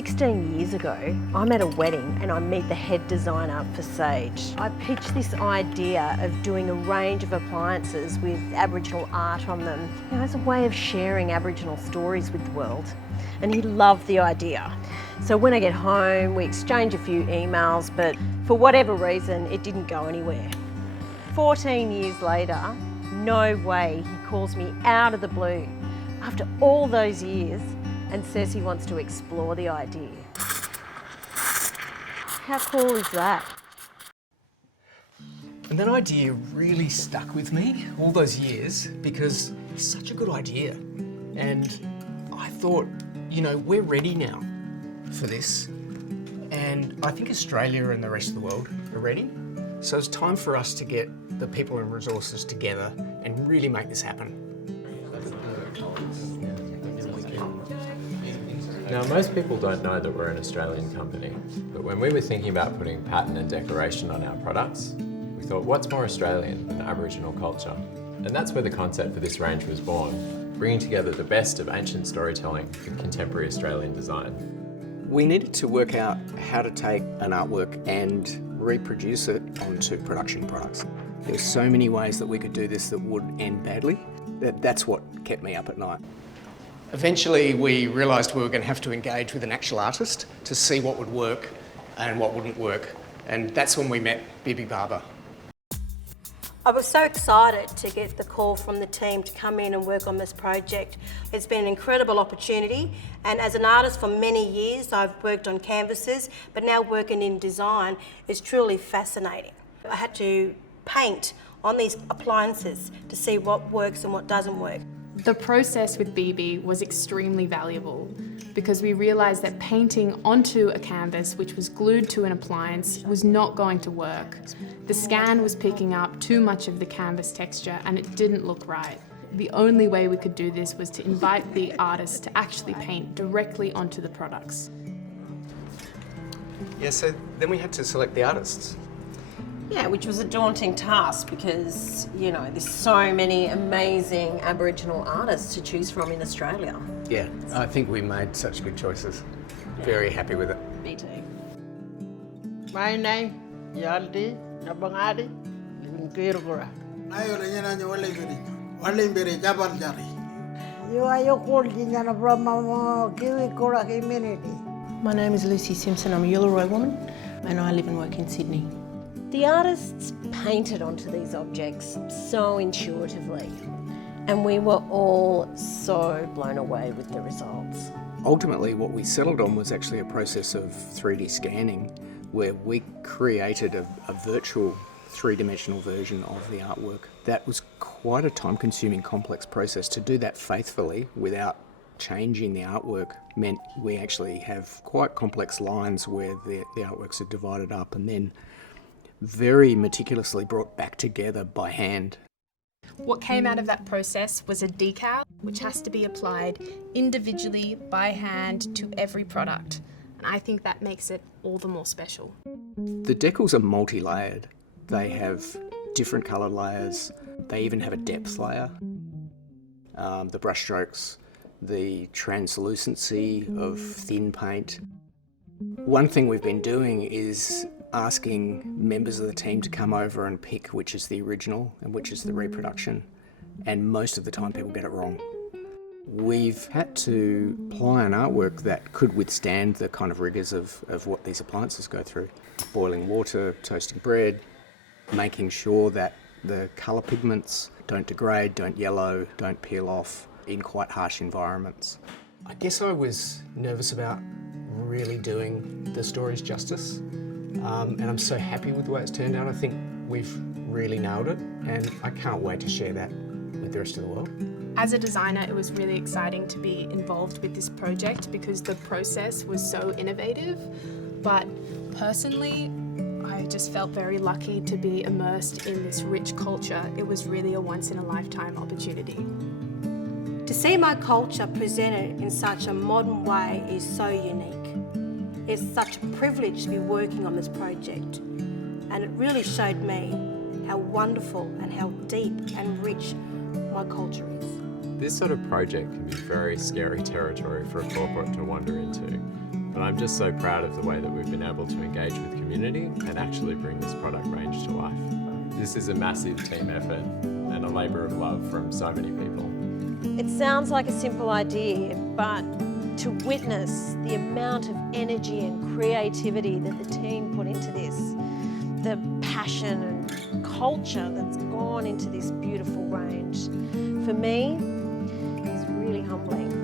16 years ago, I'm at a wedding and I meet the head designer for Sage. I pitched this idea of doing a range of appliances with Aboriginal art on them, as a way of sharing Aboriginal stories with the world. And he loved the idea. So when I get home, we exchange a few emails, but for whatever reason, it didn't go anywhere. 14 years later, no way, he calls me out of the blue after all those years and says he wants to explore the idea. How cool is that? And that idea really stuck with me all those years because it's such a good idea. And I thought, you know, we're ready now for this. And I think Australia and the rest of the world are ready. So it's time for us to get the people and resources together and really make this happen. Now, most people don't know that we're an Australian company, but when we were thinking about putting pattern and decoration on our products, we thought, what's more Australian than Aboriginal culture? And that's where the concept for this range was born, bringing together the best of ancient storytelling with contemporary Australian design. We needed to work out how to take an artwork and reproduce it onto production products. There were so many ways that we could do this that would end badly. That's what kept me up at night. Eventually we realised we were going to have to engage with an actual artist to see what would work and what wouldn't work. And that's when we met Bibi Barba. I was so excited to get the call from the team to come in and work on this project. It's been an incredible opportunity, and as an artist for many years I've worked on canvases, but now working in design is truly fascinating. I had to paint on these appliances to see what works and what doesn't work. The process with Bibi was extremely valuable because we realised that painting onto a canvas which was glued to an appliance was not going to work. The scan was picking up too much of the canvas texture and it didn't look right. The only way we could do this was to invite the artist to actually paint directly onto the products. Yeah, so then we had to select the artists. Yeah, which was a daunting task because, you know, there's so many amazing Aboriginal artists to choose from in Australia. Yeah, I think we made such good choices. Very happy with it. Me too. My name, Yalti Napangati, living Kirkura. Warlimpirrnga Tjapaltjarri. You are Yukultji from Kirkura community. My name is Lucy Simpson. I'm a Uluru woman and I live and work in Sydney. The artists painted onto these objects so intuitively, and we were all so blown away with the results. Ultimately, what we settled on was actually a process of 3D scanning where we created a virtual three-dimensional version of the artwork. That was quite a time-consuming, complex process. To do that faithfully without changing the artwork meant we actually have quite complex lines where the artworks are divided up and then very meticulously brought back together by hand. What came out of that process was a decal, which has to be applied individually by hand to every product. And I think that makes it all the more special. The decals are multi-layered. They have different coloured layers. They even have a depth layer. The brushstrokes, the translucency of thin paint. One thing we've been doing is asking members of the team to come over and pick which is the original and which is the reproduction, and most of the time people get it wrong. We've had to apply an artwork that could withstand the kind of rigours of what these appliances go through. Boiling water, toasting bread, making sure that the colour pigments don't degrade, don't yellow, don't peel off in quite harsh environments. I guess I was nervous about really doing the stories justice. And I'm so happy with the way it's turned out. I think we've really nailed it and I can't wait to share that with the rest of the world. As a designer, it was really exciting to be involved with this project because the process was so innovative. But personally, I just felt very lucky to be immersed in this rich culture. It was really a once-in-a-lifetime opportunity. To see my culture presented in such a modern way is so unique. It's such a privilege to be working on this project, and it really showed me how wonderful and how deep and rich my culture is. This sort of project can be very scary territory for a corporate to wander into. But I'm just so proud of the way that we've been able to engage with community and actually bring this product range to life. This is a massive team effort and a labour of love from so many people. It sounds like a simple idea, but to witness the amount of energy and creativity that the team put into this, the passion and culture that's gone into this beautiful range, for me, is really humbling.